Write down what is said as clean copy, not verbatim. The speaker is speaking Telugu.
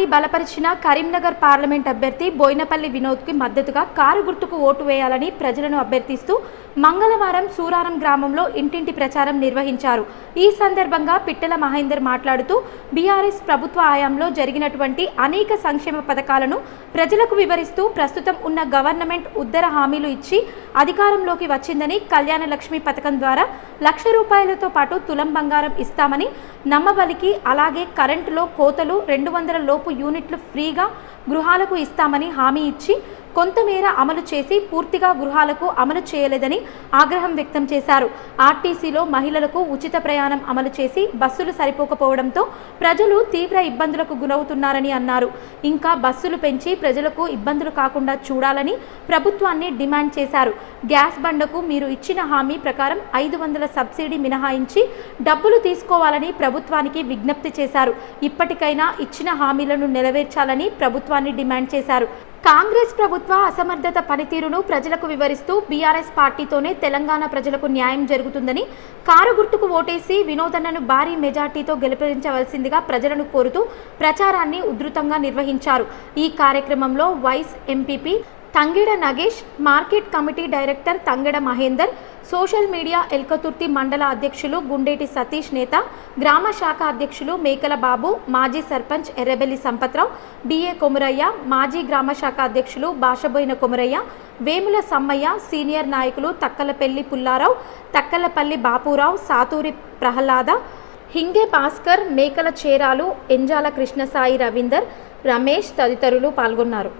పార్టీ బలపరిచిన కరీంనగర్ పార్లమెంట్ అభ్యర్థి బోయినపల్లి వినోద్కి మద్దతుగా కారు గుర్తుకు ఓటు వేయాలని ప్రజలను అభ్యర్థిస్తూ మంగళవారం సూరారం గ్రామంలో ఇంటింటి ప్రచారం నిర్వహించారు. ఈ సందర్భంగా పిట్టల మహేందర్ మాట్లాడుతూ బీఆర్ఎస్ ప్రభుత్వ హయాంలో జరిగినటువంటి అనేక సంక్షేమ పథకాలను ప్రజలకు వివరిస్తూ ప్రస్తుతం ఉన్న గవర్నమెంట్ ఉద్దర హామీలు ఇచ్చి అధికారంలోకి వచ్చిందని, కళ్యాణ లక్ష్మి పథకం ద్వారా ₹1,00,000తో పాటు తులం బంగారం ఇస్తామని నమ్మబలికి, అలాగే కరెంటులో కోతలు 200 లోపు యూనిట్లు ఫ్రీగా గృహాలకు ఇస్తామని హామీ ఇచ్చి కొంతమేర అమలు చేసి పూర్తిగా గృహాలకు అమలు చేయలేదని ఆగ్రహం వ్యక్తం చేశారు. ఆర్టీసీలో మహిళలకు ఉచిత ప్రయాణం అమలు చేసి బస్సులు సరిపోకపోవడంతో ప్రజలు తీవ్ర ఇబ్బందులకు గురవుతున్నారని అన్నారు. ఇంకా బస్సులు పెంచి ప్రజలకు ఇబ్బందులు కాకుండా చూడాలని ప్రభుత్వాన్ని డిమాండ్ చేశారు. గ్యాస్ బండకు మీరు ఇచ్చిన హామీ ప్రకారం 500 సబ్సిడీ మినహాయించి డబ్బులు తీసుకోవాలని ప్రభుత్వానికి విజ్ఞప్తి చేశారు. ఇప్పటికైనా ఇచ్చిన హామీలను నెరవేర్చాలని ప్రభుత్వాన్ని డిమాండ్ చేశారు. కాంగ్రెస్ ప్రభుత్వ అసమర్థత పనితీరును ప్రజలకు వివరిస్తూ బీఆర్ఎస్ పార్టీతోనే తెలంగాణ ప్రజలకు న్యాయం జరుగుతుందని, కారు గుర్తుకు ఓటేసి వినోదన్నను భారీ మెజార్టీతో గెలిపించవలసిందిగా ప్రజలను కోరుతూ ప్రచారాన్ని ఉధృతంగా నిర్వహించారు. ఈ కార్యక్రమంలో vice MPP Tangeda Nagesh, market committee director Tangeda Mahender, social media Elkathurthy mandal అధ్యక్షులు గుండేటి సతీష్ నేత, గ్రామ శాఖ అధ్యక్షులు మేకల బాబు, మాజీ సర్పంచ్ ఎర్రబెల్లి సంపత్రావు, బిఏ కొమురయ్య, మాజీ గ్రామ శాఖ అధ్యక్షులు భాషబోయిన కొమురయ్య, వేముల సమ్మయ్య, సీనియర్ నాయకులు తక్కలపల్లి పుల్లారావు, తక్కలపల్లి బాపురావు, సాతూరి ప్రహ్లాద, హింగే భాస్కర్, మేకల చేరాలు, ఎంజాల కృష్ణసాయి రవీందర్, రమేష్ తదితరులు పాల్గొన్నారు.